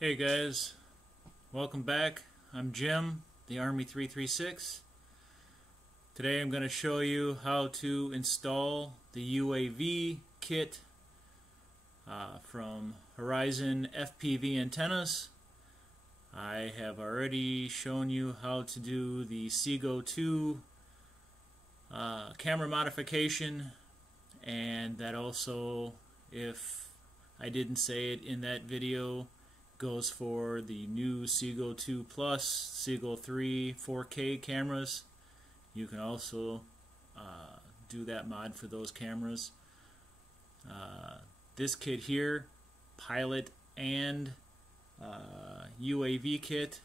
Hey guys, welcome back. I'm Jim, the Army 336. Today I'm going to show you how to install the UAV kit from HorizonFPVantennas. I have already shown you how to do the Seago 2 camera modification, and that also, if I didn't say it in that video, goes for the new Seago 2 Plus, Seago 3 4K cameras. You can also do that mod for those cameras. This kit here, pilot and UAV kit,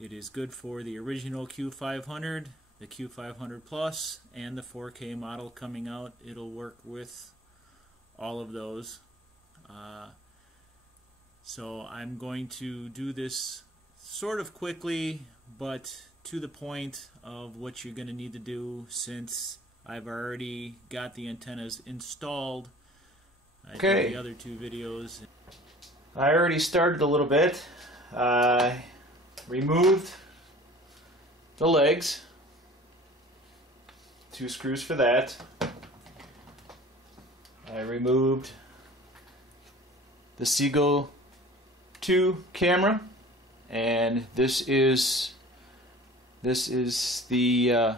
it is good for the original Q500, the Q500 Plus, and the 4K model coming out. It'll work with all of those. So I'm going to do this sort of quickly, but to the point of what you're going to need to do, since I've already got the antennas installed. I did the other two videos. I already started a little bit. Removed the legs. 2 screws for that. I removed the Seago 2 camera, and this is the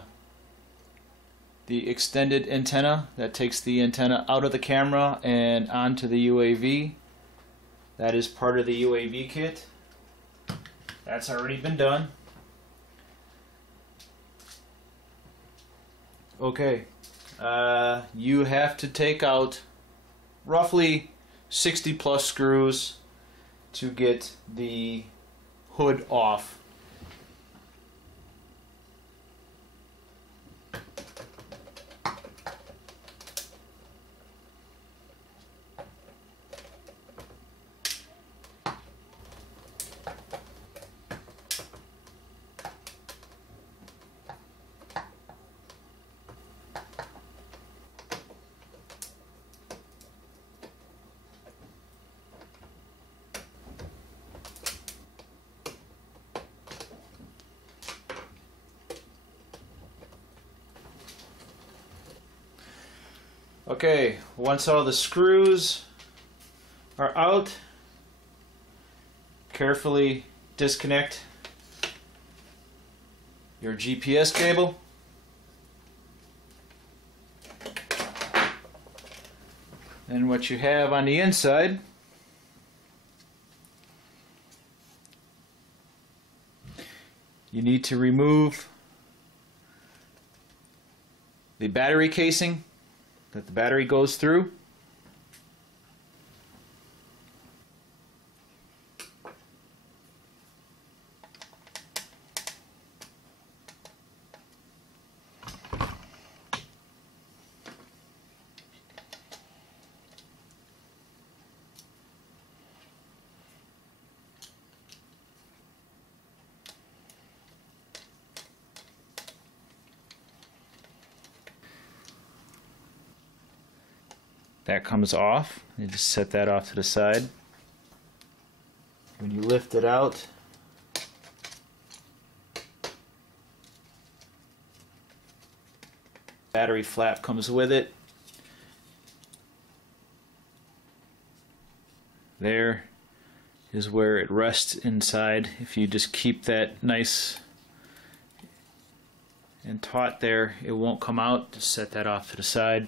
extended antenna that takes the antenna out of the camera and onto the UAV. That is part of the UAV kit. That's already been done. Okay, you have to take out roughly 60 plus screws to get the hood off. Okay, once all the screws are out, carefully disconnect your GPS cable. And what you have on the inside you need to remove the battery casing that the battery goes through. That comes off. You just set that off to the side. When you lift it out, battery flap comes with it. There is where it rests inside. If you just keep that nice and taut there, it won't come out. Just set that off to the side.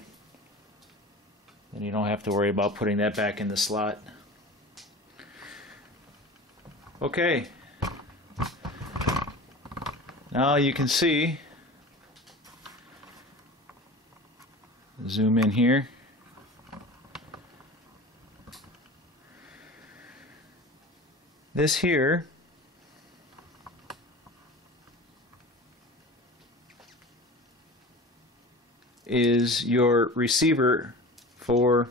And you don't have to worry about putting that back in the slot. Okay. Now you can see, zoom in here. This here is your receiver for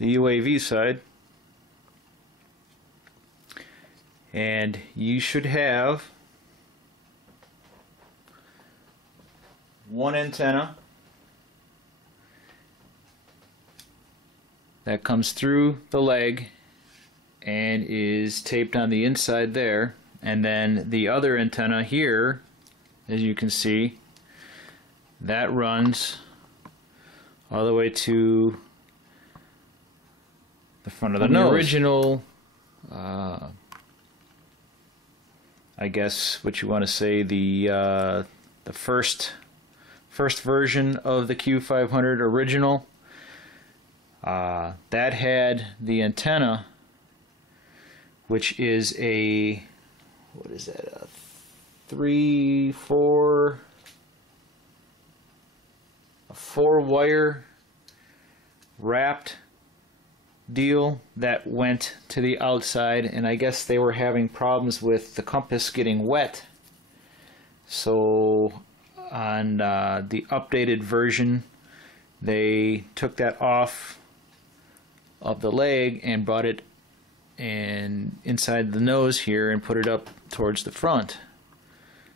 the UAV side, and you should have one antenna that comes through the leg and is taped on the inside there, and then the other antenna here, as you can see, that runs all the way to the front of the nose. The original, I guess what you want to say, the first version of the Q500 original, that had the antenna, which is a, what is that, a 4-wire wrapped deal that went to the outside, and I guess they were having problems with the compass getting wet. So on the updated version, they took that off of the leg and brought it inside the nose here and put it up towards the front.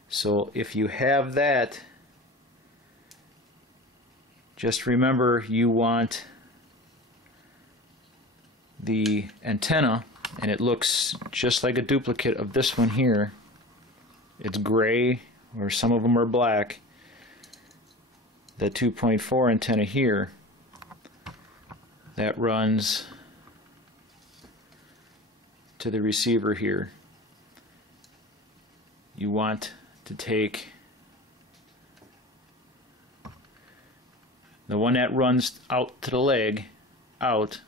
So if you have that, just remember you want the antenna, and it looks just like a duplicate of this one here. It's gray, or some of them are black. The 2.4 antenna here, that runs to the receiver here. You want to take the one that runs out to the leg out,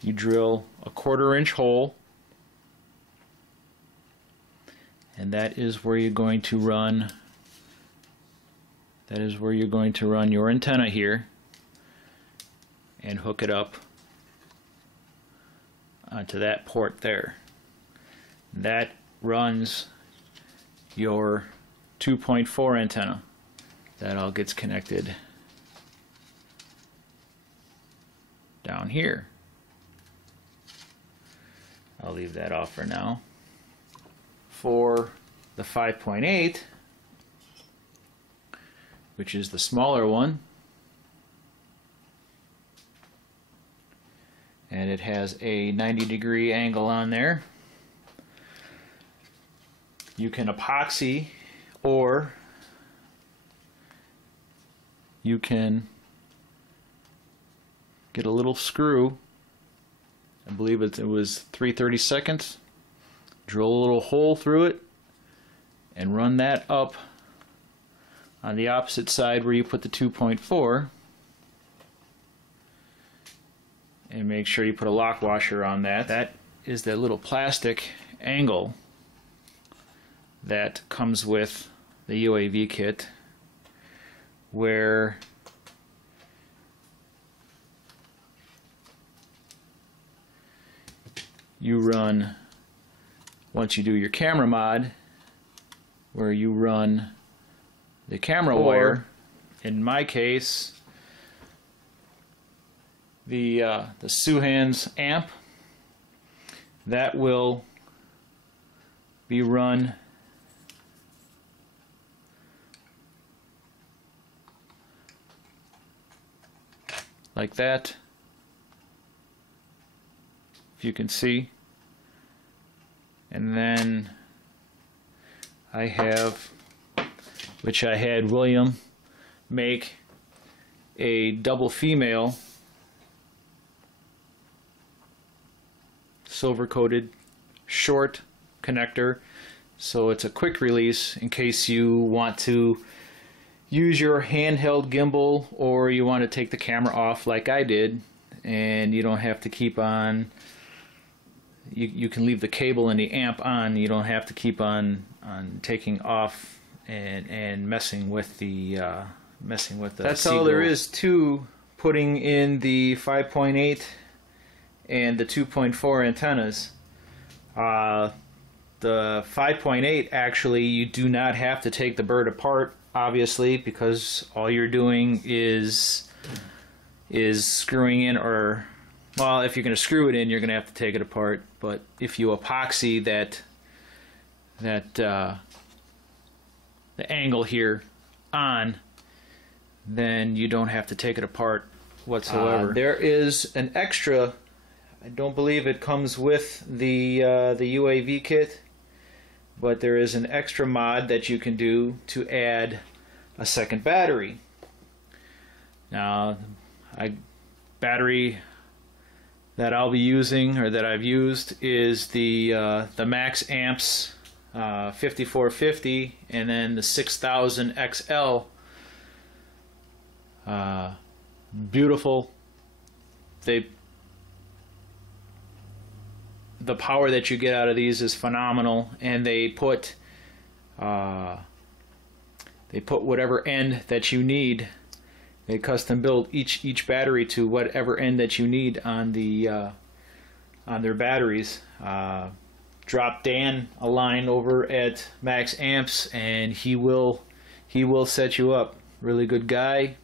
you drill a 1/4-inch hole, and that is where you're going to run your antenna here, and hook it up onto that port there. That runs your 2.4 antenna. That all gets connected down here. I'll leave that off for now. For the 5.8, which is the smaller one, and it has a 90-degree angle on there, you can epoxy, or you can get a little screw. I believe it was 3/32, drill a little hole through it and run that up on the opposite side where you put the 2.4, and make sure you put a lock washer on that. That is that little plastic angle that comes with the UAV kit, where you run, once you do your camera mod, where you run the camera wire, in my case the Suhan's amp, that will be run like that, if you can see. And then I have, which I had William make, a double female silver coated short connector, so it's a quick release in case you want to use your handheld gimbal, or you want to take the camera off like I did, and you don't have to keep on, you can leave the cable and the amp on. You don't have to keep on taking off and messing with the That's all there is to putting in the 5.8 and the 2.4 antennas. The 5.8, actually, you do not have to take the bird apart, obviously, because all you're doing is screwing in, or, well, if you're going to screw it in, you're going to have to take it apart. But if you epoxy the angle here on, then you don't have to take it apart whatsoever. There is an extra, I don't believe it comes with the UAV kit, but there is an extra mod that you can do to add a second battery. Now, battery that I'll be using, or that I've used, is the Max Amps 5450, and then the 6000 XL. Beautiful. The power that you get out of these is phenomenal, and they put whatever end that you need. They custom build each battery to whatever end that you need on their batteries. Drop Dan a line over at Max Amps, and he will set you up. Really good guy,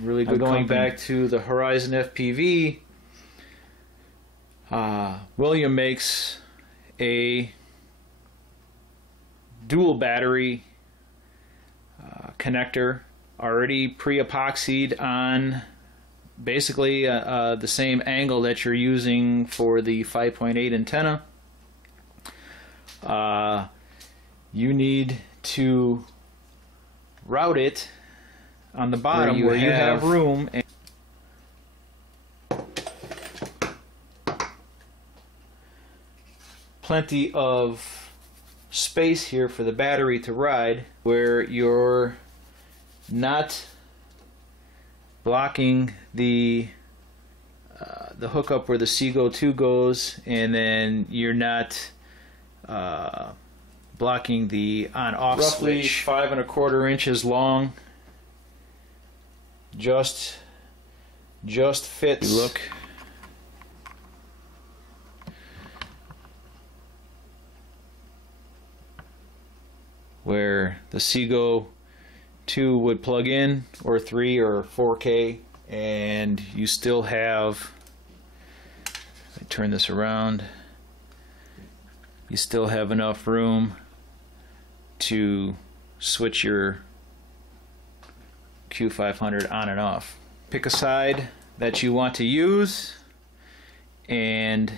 really good. Going back to the Horizon FPV, William makes a dual battery connector, already pre-epoxied on basically the same angle that you're using for the 5.8 antenna. You need to route it on the bottom where you have room, and plenty of space here for the battery to ride, where you're not blocking the hookup where the Seago 2 goes, and then you're not blocking the on-off switch. Roughly 5 1/4 inches long. Just fits. Look. Where the Seago 2 would plug in, or 3 or 4K, and you still have, if I turn this around, you still have enough room to switch your Q500 on and off. Pick a side that you want to use, and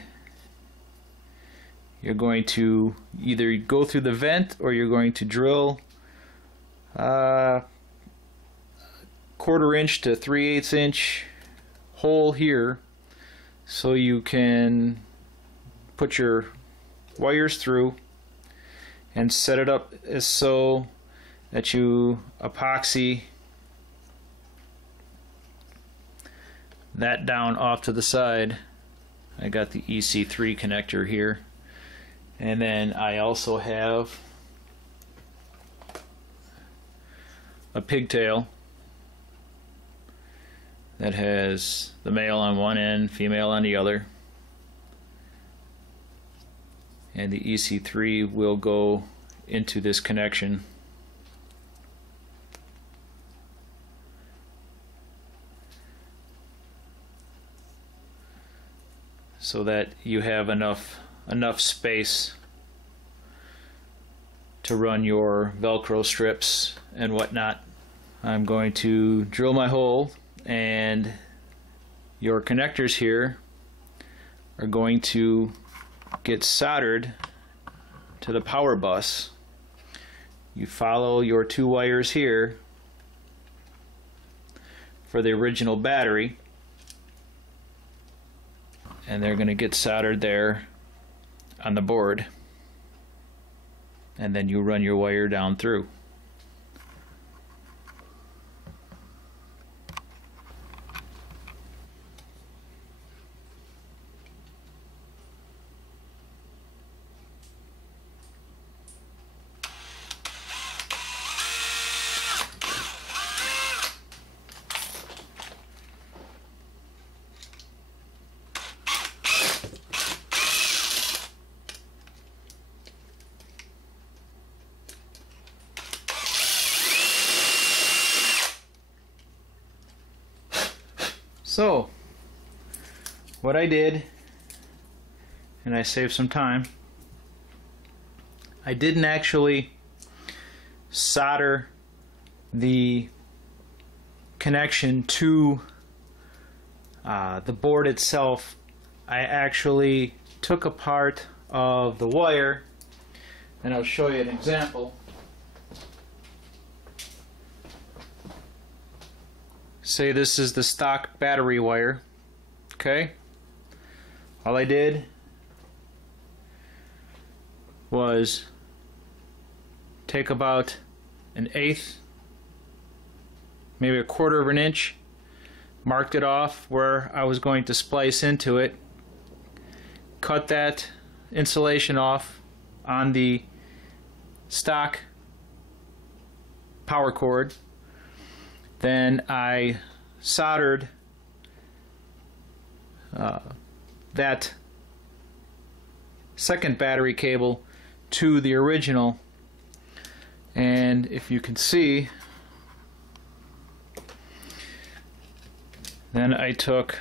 you're going to either go through the vent, or you're going to drill 1/4 inch to 3/8 inch hole here, so you can put your wires through and set it up as so that you epoxy that down off to the side. I got the EC3 connector here, and then I also have a pigtail that has the male on one end, female on the other, and the EC3 will go into this connection. So that you have enough space to run your Velcro strips and whatnot. I'm going to drill my hole, and your connectors here are going to get soldered to the power bus. You follow your 2 wires here for the original battery, and they're going to get soldered there on the board, and then you run your wire down through. So, what I did, and I saved some time, I didn't actually solder the connection to the board itself, I actually took a part of the wire, and I'll show you an example. Say this is the stock battery wire, okay? All I did was take about 1/8, maybe 1/4 of an inch, marked it off where I was going to splice into it, cut that insulation off on the stock power cord. Then I soldered that second battery cable to the original, and if you can see, then I took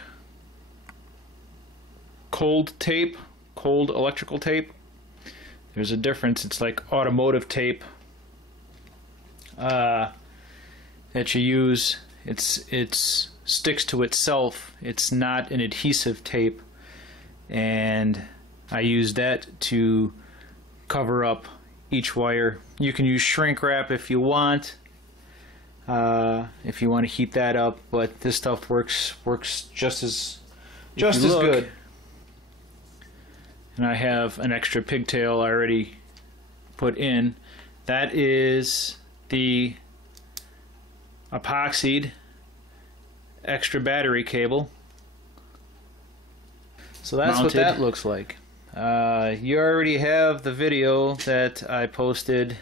cold tape, cold electrical tape. There's a difference, it's like automotive tape that you use. It's sticks to itself, it's not an adhesive tape, and I use that to cover up each wire. You can use shrink wrap if you want to heat that up, but this stuff works just as good. And I have an extra pigtail already put in. That is the epoxied extra battery cable. So that's mounted. What that looks like. You already have the video that I posted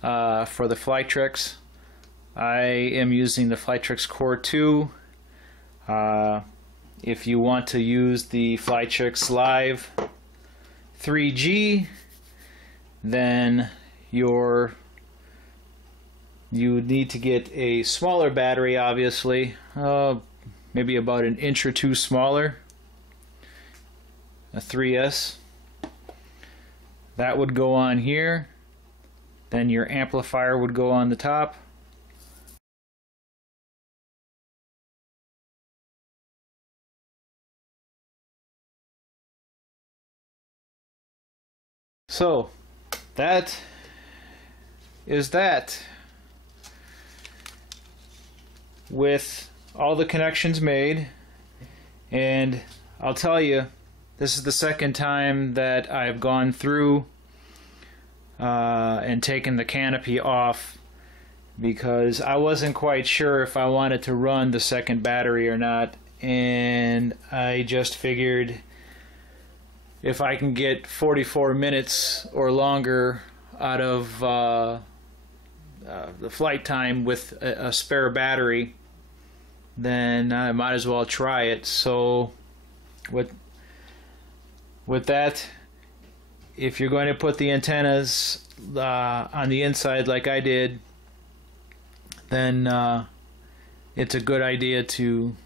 for the Flytrix. I am using the Flytrix Core 2. If you want to use the Flytrix Live 3G, then you need to get a smaller battery, obviously, maybe about 1 inch or 2 smaller, a 3S. That would go on here, then your amplifier would go on the top. So that is that. With all the connections made, and I'll tell you, this is the second time that I've gone through and taken the canopy off, because I wasn't quite sure if I wanted to run the second battery or not, and I just figured if I can get 44 minutes or longer out of the flight time with a spare battery, then I might as well try it. So with that, if you're going to put the antennas on the inside like I did, then it's a good idea to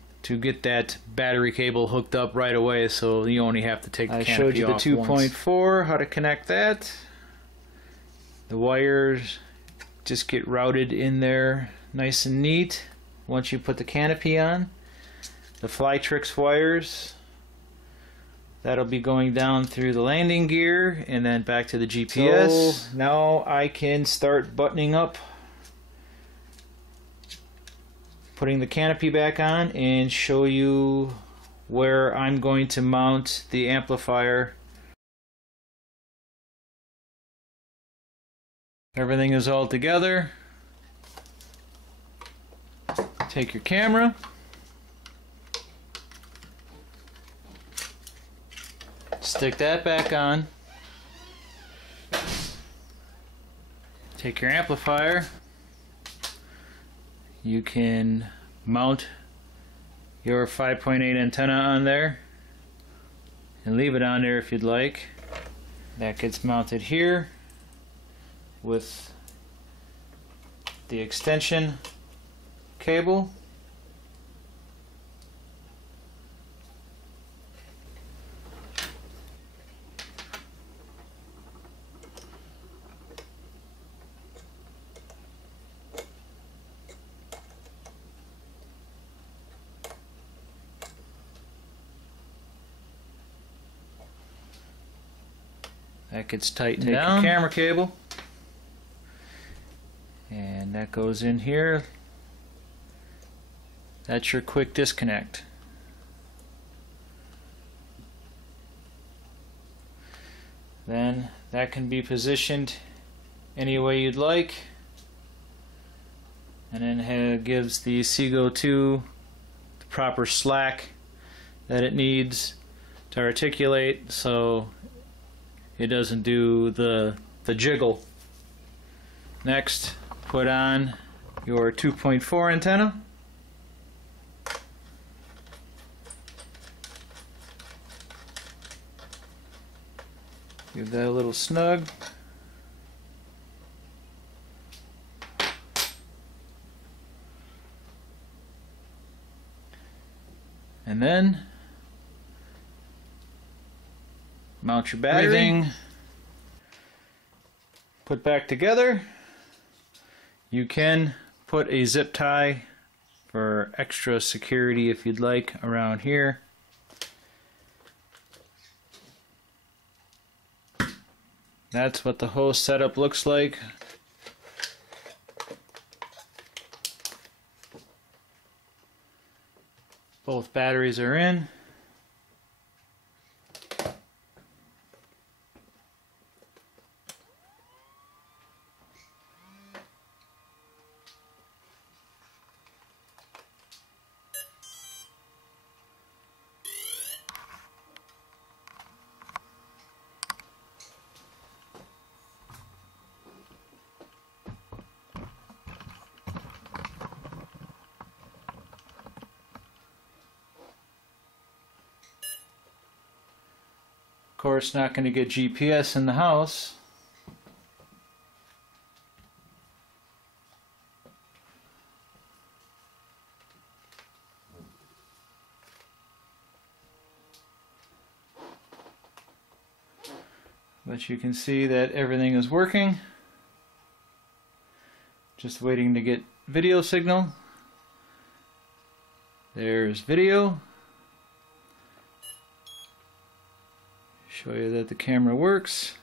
get that battery cable hooked up right away, so you only have to take the canopy off. I showed you the 2.4, how to connect that. The wires just get routed in there nice and neat once you put the canopy on. The Flytrix wires, that'll be going down through the landing gear and then back to the GPS. So now I can start buttoning up, putting the canopy back on, and show you where I'm going to mount the amplifier. Everything is all together. Take your camera, stick that back on, take your amplifier. You can mount your 5.8 antenna on there and leave it on there if you'd like. That gets mounted here with the extension cable. That gets tightened down. Take your camera cable, and that goes in here. That's your quick disconnect. Then that can be positioned any way you'd like, and then it gives the Seago 2 the proper slack that it needs to articulate, so it doesn't do the jiggle. Next, put on your 2.4 antenna. Give that a little snug. And then mount your battery. Everything put back together. You can put a zip tie for extra security if you'd like around here. That's what the whole setup looks like. Both batteries are in. Of course, not going to get GPS in the house. But you can see that everything is working. Just waiting to get video signal. There's video. Show you that the camera works.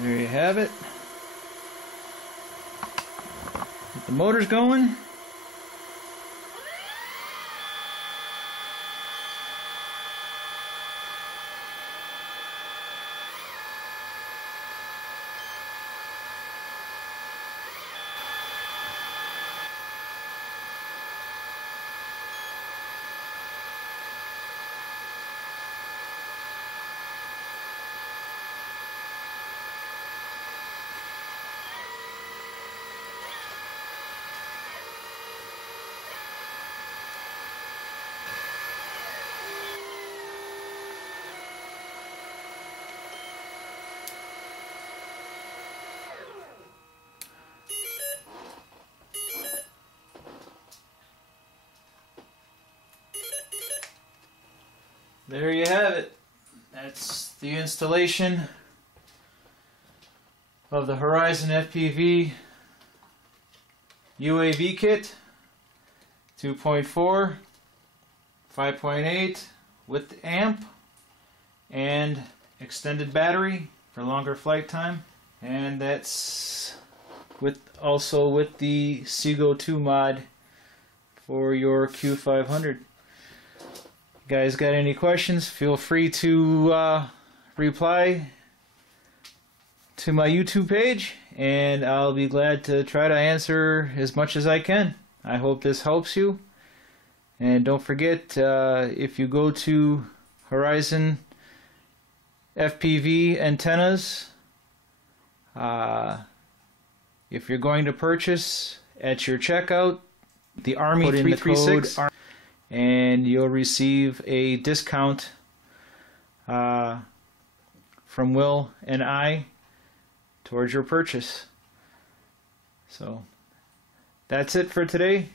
There you have it. Get the motors going. There you have it. That's the installation of the Horizon FPV UAV kit 2.4, 5.8 with amp and extended battery for longer flight time, and that's also with the Seago 2 mod for your Q500. Guys got any questions, feel free to reply to my YouTube page, and I'll be glad to try to answer as much as I can. I hope this helps you, and don't forget, if you go to Horizon FPV Antennas, if you're going to purchase at your checkout the Army 336, and you'll receive a discount from Will and I towards your purchase. So that's it for today.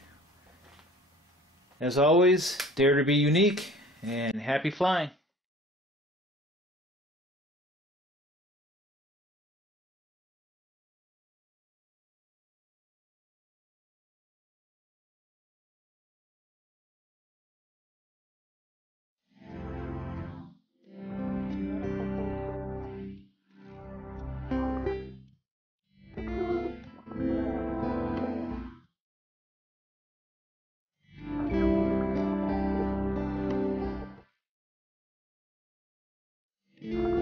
As always, dare to be unique and happy flying. it.